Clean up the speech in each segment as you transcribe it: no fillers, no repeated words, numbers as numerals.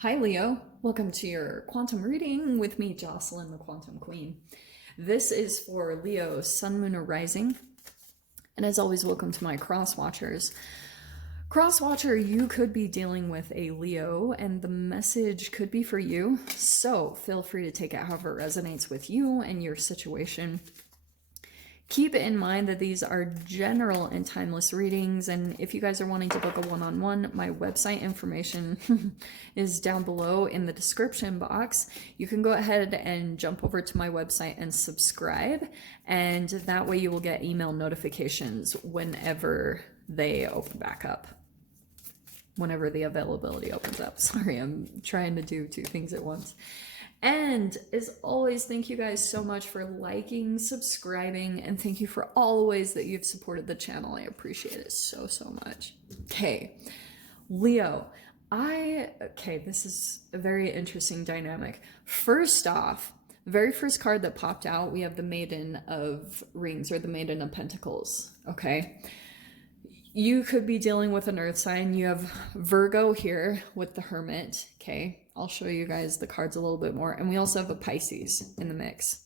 Hi, Leo. Welcome to your quantum reading with me, Jocelyn, the Quantum Queen. This is for Leo, Sun, Moon, or Rising. And as always, welcome to my cross watchers. Cross watcher, you could be dealing with a Leo, and the message could be for you. So feel free to take it however it resonates with you and your situation. Keep in mind that these are general and timeless readings, and if you guys are wanting to book a one-on-one, my website information is down below in the description box. You can go ahead and jump over to my website and subscribe, and that way you will get email notifications whenever they open back up. Whenever the availability opens up. Sorry, I'm trying to do two things at once. And as always, thank you guys so much for liking, subscribing, and thank you for all the ways that you've supported the channel. I appreciate it so, so much. Okay, Leo, this is a very interesting dynamic. First off, the very first card that popped out, we have the Maiden of Rings, or the Maiden of Pentacles, okay? You could be dealing with an earth sign. You have Virgo here with the Hermit, okay? I'll show you guys the cards a little bit more. And we also have a Pisces in the mix.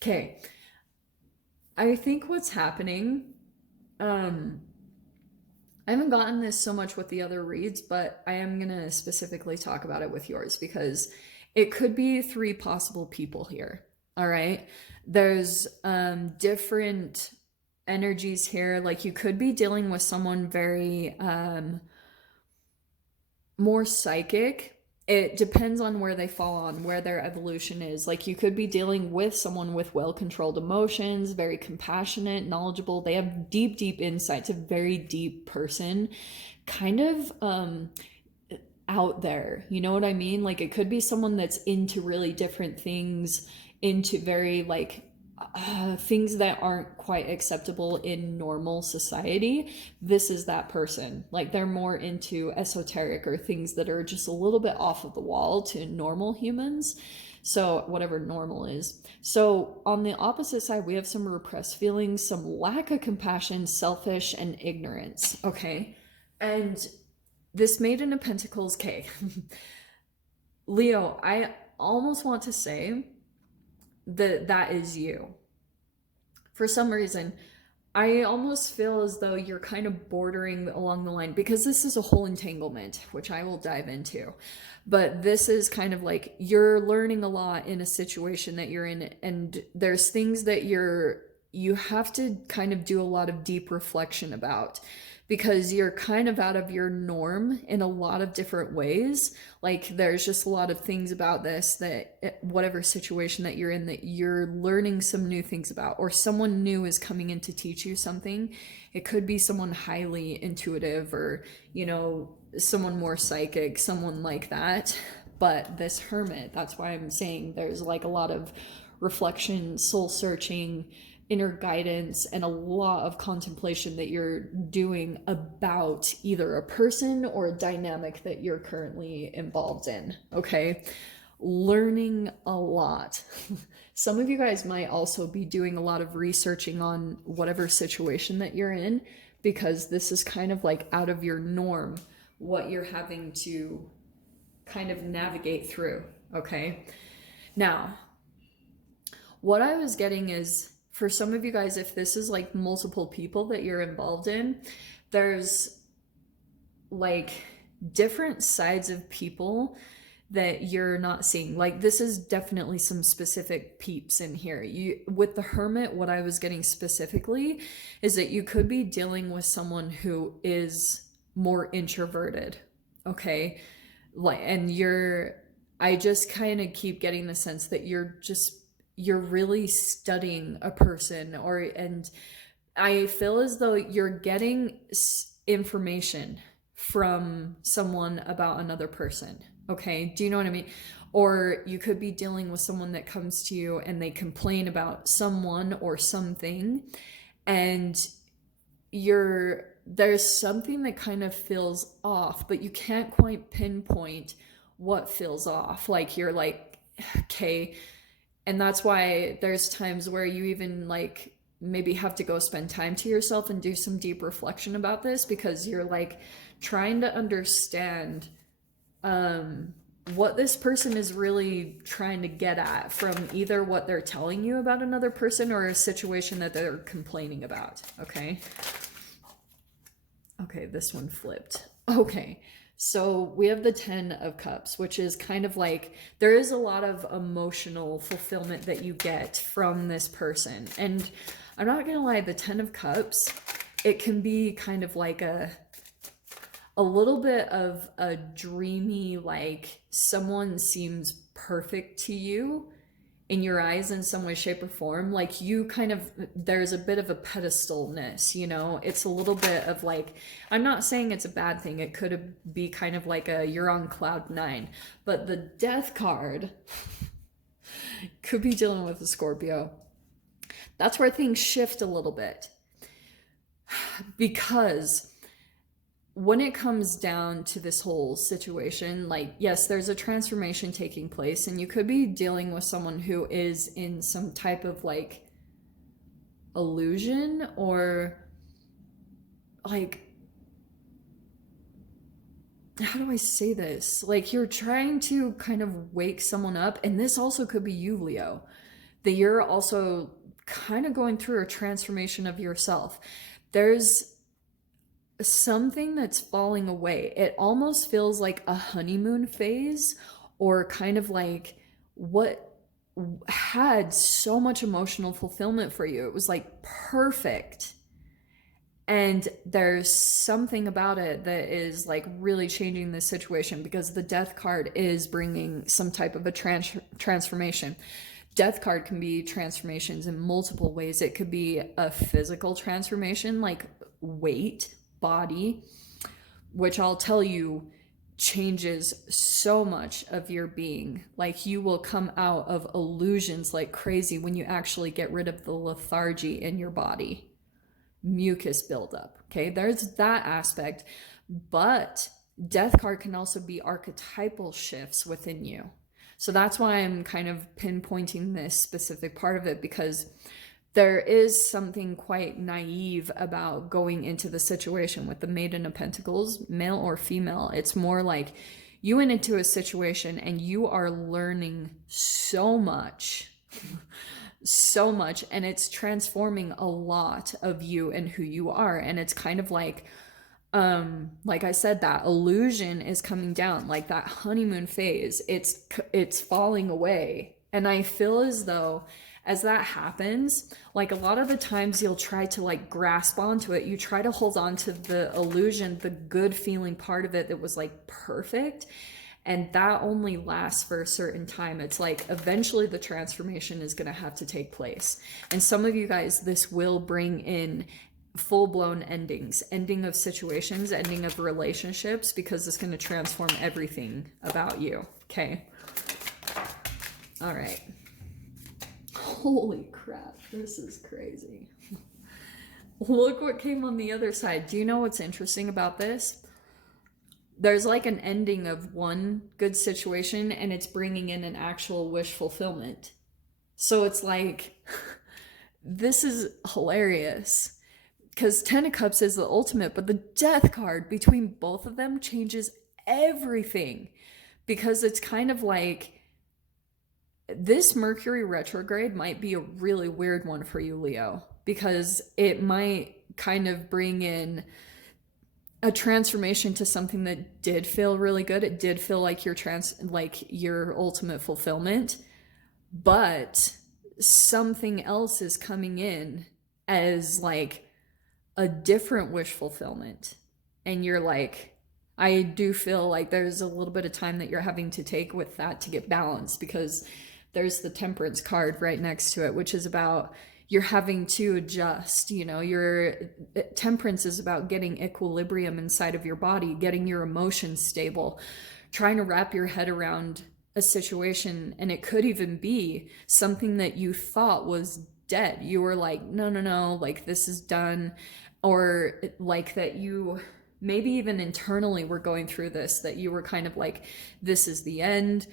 Okay. I think what's happening, I haven't gotten this so much with the other reads, but I am going to specifically talk about it with yours because it could be three possible people here. All right. There's different energies here. Like you could be dealing with someone very more psychic. It depends on where they fall on, where their evolution is. Like you could be dealing with someone with well-controlled emotions, very compassionate, knowledgeable. They have deep, deep insights, a very deep person, kind of out there. You know what I mean? Like it could be someone that's into really different things, into very like things that aren't quite acceptable in normal society. This is that person. Like they're more into esoteric or things that are just a little bit off of the wall to normal humans. So whatever normal is. So on the opposite side, we have some repressed feelings, some lack of compassion, selfish, and ignorance. Okay. And this Maiden of Pentacles, okay. Leo, I almost want to say that is you. For some reason, I almost feel as though you're kind of bordering along the line because this is a whole entanglement, which I will dive into. But this is kind of like you're learning a lot in a situation that you're in, and there's things that you have to kind of do a lot of deep reflection about because you're kind of out of your norm in a lot of different ways. Like there's just a lot of things about this that whatever situation that you're in that you're learning some new things about, or someone new is coming in to teach you something. It could be someone highly intuitive or, you know, someone more psychic, someone like that. But this Hermit, that's why I'm saying there's like a lot of reflection, soul searching, inner guidance, and a lot of contemplation that you're doing about either a person or a dynamic that you're currently involved in, okay? Learning a lot. Some of you guys might also be doing a lot of researching on whatever situation that you're in because this is kind of like out of your norm, what you're having to kind of navigate through, okay? Now, what I was getting is, for some of you guys, if this is like multiple people that you're involved in, there's like different sides of people that you're not seeing. Like this is definitely some specific peeps in here. You with the Hermit, what I was getting specifically is that you could be dealing with someone who is more introverted, okay? Like, and I just kind of keep getting the sense that you're really studying a person, and I feel as though you're getting information from someone about another person. Okay, do you know what I mean? Or you could be dealing with someone that comes to you and they complain about someone or something, and there's something that kind of feels off, but you can't quite pinpoint what feels off. Like you're like, okay. And that's why there's times where you even like maybe have to go spend time to yourself and do some deep reflection about this, because you're like trying to understand what this person is really trying to get at from either what they're telling you about another person or a situation that they're complaining about. Okay. Okay, this one flipped. Okay. So we have the 10 of Cups, which is kind of like there is a lot of emotional fulfillment that you get from this person. And I'm not going to lie, the 10 of Cups, it can be kind of like a little bit of a dreamy, like someone seems perfect to you in your eyes in some way, shape, or form. Like you kind of, there's a bit of a pedestalness, you know? It's a little bit of like, I'm not saying it's a bad thing. It could be kind of like a, you're on cloud nine. But the Death card could be dealing with a Scorpio. That's where things shift a little bit. Because when it comes down to this whole situation, like, yes, there's a transformation taking place, and you could be dealing with someone who is in some type of like illusion or like, how do I say this? Like, you're trying to kind of wake someone up, and this also could be you, Leo, that you're also kind of going through a transformation of yourself. There's something that's falling away. It almost feels like a honeymoon phase, or kind of like what had so much emotional fulfillment for you. It was like perfect. And there's something about it that is like really changing the situation, because the Death card is bringing some type of a transformation. Death card can be transformations in multiple ways. It could be a physical transformation, like weight, body, which I'll tell you changes so much of your being. Like you will come out of illusions like crazy when you actually get rid of the lethargy in your body, mucus buildup. Okay, there's that aspect. But Death card can also be archetypal shifts within you. So that's why I'm kind of pinpointing this specific part of it, because there is something quite naive about going into the situation with the Maiden of Pentacles, male or female. It's more like you went into a situation and you are learning so much, so much, and it's transforming a lot of you and who you are. And it's kind of like I said, that illusion is coming down, like that honeymoon phase, it's falling away. And I feel as though as that happens, like a lot of the times you'll try to like grasp onto it, you try to hold on to the illusion, the good feeling part of it that was like perfect, and that only lasts for a certain time. It's like eventually the transformation is going to have to take place. And some of you guys, this will bring in full-blown endings, ending of situations, ending of relationships, because it's going to transform everything about you. Okay, all right. Holy crap, this is crazy. Look what came on the other side. Do you know what's interesting about this? There's like an ending of one good situation, and it's bringing in an actual wish fulfillment. So it's like, this is hilarious, because 10 of Cups is the ultimate, but the Death card between both of them changes everything, because it's kind of like, this Mercury retrograde might be a really weird one for you, Leo, because it might kind of bring in a transformation to something that did feel really good. It did feel like your ultimate fulfillment, but something else is coming in as like a different wish fulfillment. And you're like, I do feel like there's a little bit of time that you're having to take with that to get balanced, because there's the Temperance card right next to it, which is about you're having to adjust. You know, your Temperance is about getting equilibrium inside of your body, getting your emotions stable, trying to wrap your head around a situation. And it could even be something that you thought was dead. You were like, no, like this is done. Or like that you maybe even internally were going through this, that you were kind of like, this is the end.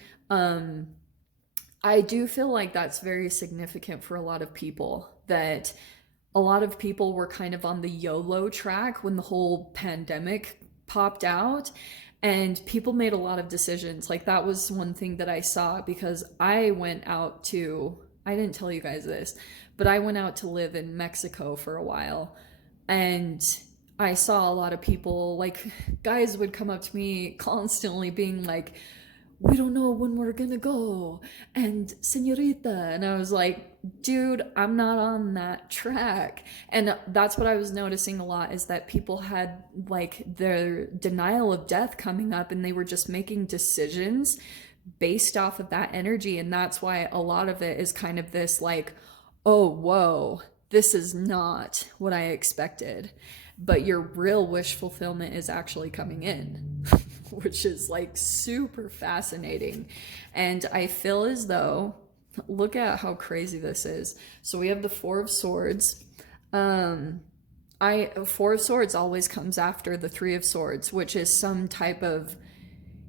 I do feel like that's very significant for a lot of people, that a lot of people were kind of on the YOLO track when the whole pandemic popped out. And people made a lot of decisions. Like that was one thing that I saw, because I went out to, I didn't tell you guys this, but I went out to live in Mexico for a while. And I saw a lot of people, like guys would come up to me constantly being like, we don't know when we're gonna go, and senorita. And I was like, dude, I'm not on that track. And that's what I was noticing a lot, is that people had like their denial of death coming up, and they were just making decisions based off of that energy. And that's why a lot of it is kind of this like, oh, whoa, this is not what I expected. But your real wish fulfillment is actually coming in, which is like super fascinating. And I feel as though, look at how crazy this is. So we have the Four of Swords. Four of Swords always comes after the Three of Swords, which is some type of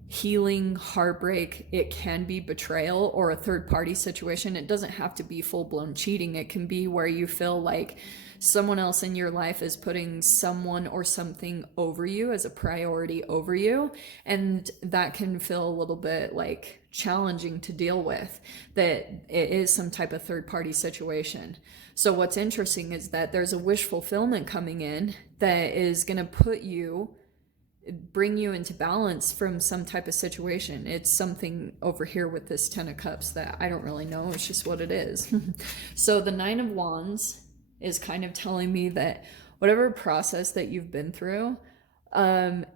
healing, heartbreak. It can be betrayal or a third party situation. It doesn't have to be full blown cheating. It can be where you feel like someone else in your life is putting someone or something over you as a priority over you. And that can feel a little bit like challenging to deal with, that it is some type of third party situation. So what's interesting is that there's a wish fulfillment coming in that is going to bring you into balance from some type of situation. It's something over here with this Ten of Cups that I don't really know. It's just what it is. So the Nine of Wands is kind of telling me that whatever process that you've been through,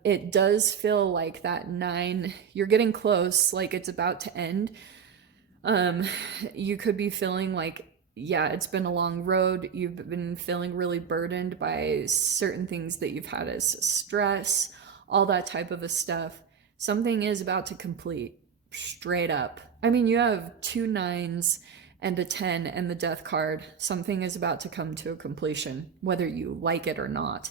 it does feel like that nine, you're getting close, like it's about to end. You could be feeling like, yeah, it's been a long road. You've been feeling really burdened by certain things that you've had as stress, all that type of a stuff. Something is about to complete, straight up. I mean, you have 2 9s and a 10 and the Death card. Something is about to come to a completion, whether you like it or not.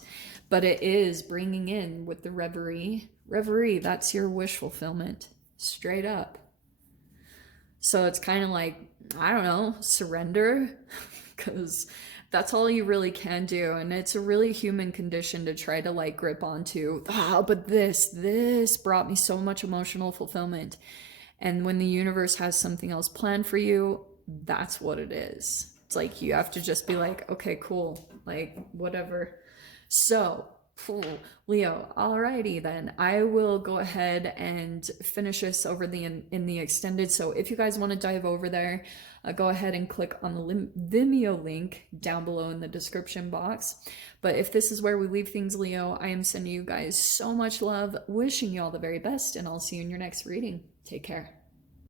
But it is bringing in with the Reverie. Reverie, that's your wish fulfillment, straight up. So it's kind of like, I don't know, surrender, because that's all you really can do. And it's a really human condition to try to like grip onto, but this brought me so much emotional fulfillment. And when the universe has something else planned for you, that's what it is. It's like you have to just be like, okay, cool, like whatever. So Leo, alrighty then, I will go ahead and finish this over in the extended. So if you guys want to dive over there, go ahead and click on the Vimeo link down below in the description box. But if this is where we leave things, Leo, I am sending you guys so much love, wishing you all the very best, and I'll see you in your next reading. Take care.